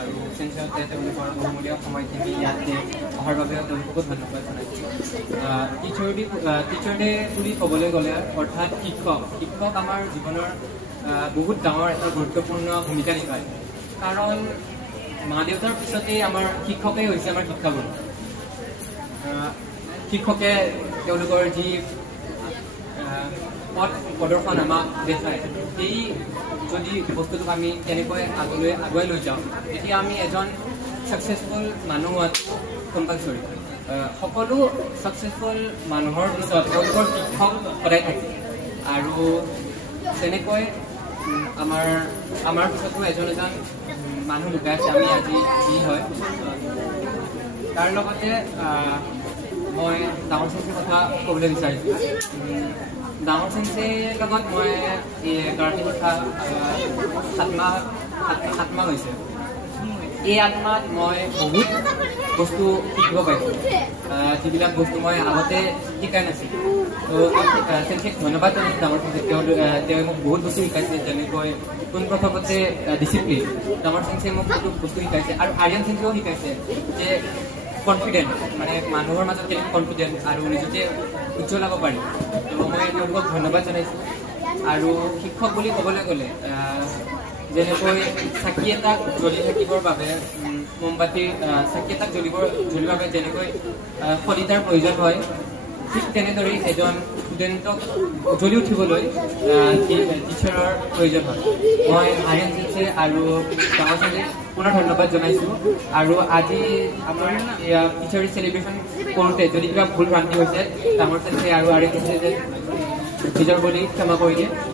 আৰু চেঞ্চতে তেওঁলোকৰ বহুমূলীয়া সময়খিনি ইয়াতে অহাৰ বাবে তেওঁলোককো ধন্যবাদ জনাইছোঁ। টিচাৰ ডে বুলি ক'বলৈ গ'লে অৰ্থাৎ শিক্ষক আমাৰ জীৱনৰ বহুত ডাঙৰ এটা গুৰুত্বপূৰ্ণ ভূমিকা নিভায়। কাৰণ মা দেউতাৰ পিছতেই আমাৰ শিক্ষকেই হৈছে আমাৰ শিক্ষাগুৰু। শিক্ষকে তেওঁলোকৰ যি পথ প্ৰদৰ্শন আমাক দেখায়, সেই যদি বস্তুটোক আমি কেনেকৈ আগুৱাই লৈ যাওঁ, তেতিয়া আমি এজন ছাকচেছফুল মানুহ হোৱাটো কম্পালচৰি। সকলো ছাকচেছফুল মানুহৰ পিছত তেওঁলোকৰ শিক্ষক সদায় থাকে, আৰু তেনেকৈ আমাৰ পিছতো এজন মানুহ লুকাই আছে আমি আজি যি হয়। তাৰ লগতে মই ডাঙৰ চেঞ্চৰ কথা ক'বলৈ বিচাৰিছোঁ। ডাঙৰ চেঞ্চৰ লগত মই গাৰ্জেন কথা 7 মাহ হৈছে। এই 8 মাহত মই বহুত বস্তু শিকিব পাইছোঁ, যিবিলাক বস্তু মই আগতে শিকাই নাছিলোঁ। তো চেঞ্চক ধন্যবাদ জনাইছোঁ ডাঙৰ চেঞ্চক। তেওঁ মোক বহুত বস্তু শিকাইছে, যেনেকৈ পোনপ্ৰথমতে ডিচিপ্লিন। ডাঙৰ চেঞ্চে মোক বহুত বস্তু শিকাইছে, আৰু আৰ্যন চেঞ্চেও শিকাইছে যে কনফিডেন্ট, মানে মানুহৰ মাজত কেনেকৈ কনফিডেন্ট আৰু নিজকে উজ্জ্বলাব পাৰি। তো মই তেওঁলোকক ধন্যবাদ জনাইছোঁ। আৰু শিক্ষক বুলি ক'বলৈ গ'লে যেনেকৈ চাকি এটাক জ্বলি থাকিবৰ বাবে চাকি এটাক জ্বলিবৰ বাবে যেনেকৈ শলিতাৰ প্ৰয়োজন হয়, ঠিক তেনেদৰেই এজন ষ্টুডেণ্টক জ্বলি উঠিবলৈ টিচাৰৰ প্ৰয়োজন হয়। মই আৰ্যন চেঞ্চে আৰু ডাঙৰ চেঞ্চে পুনৰ ধন্যবাদ জনাইছোঁ। আৰু আজি আমাৰ টিচাৰ চেলিব্ৰেশ্যন কৰোঁতে যদি কিবা ভুল ভ্ৰান্তি হৈছে, ডাঙৰ চেঞ্চে আৰু আৰ্যন চেঞ্চে নিজৰ বুলি ক্ষমা কৰি দিয়ে।